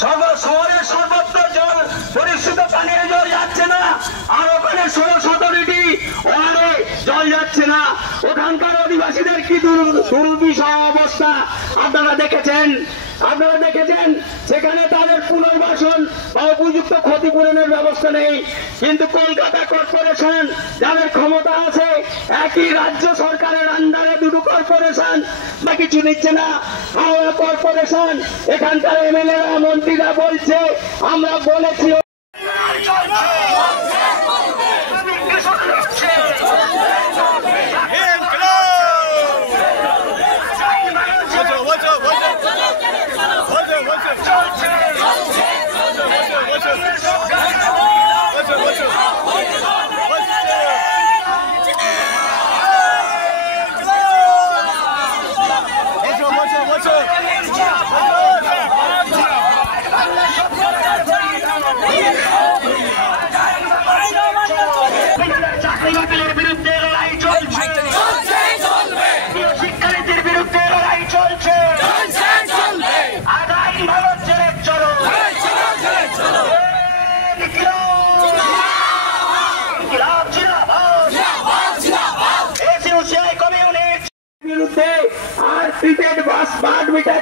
শহরের সর্বত্র জল পরিশুদ্ধ পানীয় জল যাচ্ছে না, আর ওখানে 16-17টি ওয়ার্ডে জল যাচ্ছে না। ওখানকার অধিবাসীদের কি দুর্বিষহ অবস্থা আপনারা দেখেছেন। সেখানে তাদের পুনর্বাসন বা উপযুক্ত ক্ষতিপূরণের ব্যবস্থা নেই। কিন্তু কলকাতা কর্পোরেশন, যাদের ক্ষমতা আছে, একই রাজ্য সরকারের আন্ডারে দুটো কর্পোরেশন, বা কিছু নিচ্ছে না। হাওড়া কর্পোরেশন, এখানকার এমএলএরা, মন্ত্রীরা বলছে আমরা বলেছি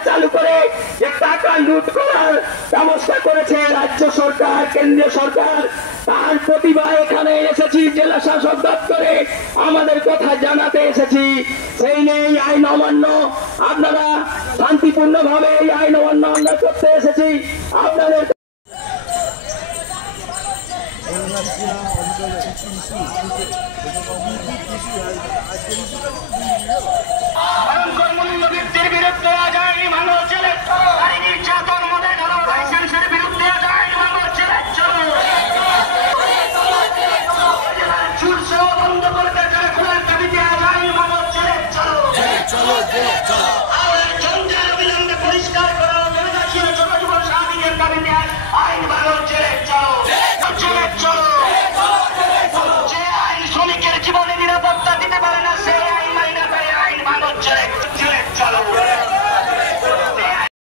চালু করে যে টাকা লুট করার ব্যবস্থা করেছে রাজ্য সরকার, কেন্দ্রীয় সরকার, তার প্রতিবাদ এখানে এসেছি। জেলা শাসক দপ্তরে আমাদের কথা জানাতে এসেছি। সেই নেই আইন অমান্য, আপনারা শান্তিপূর্ণ ভাবে এই আইন অমান্য আমরা করতে এসেছি। আপনাদের চলো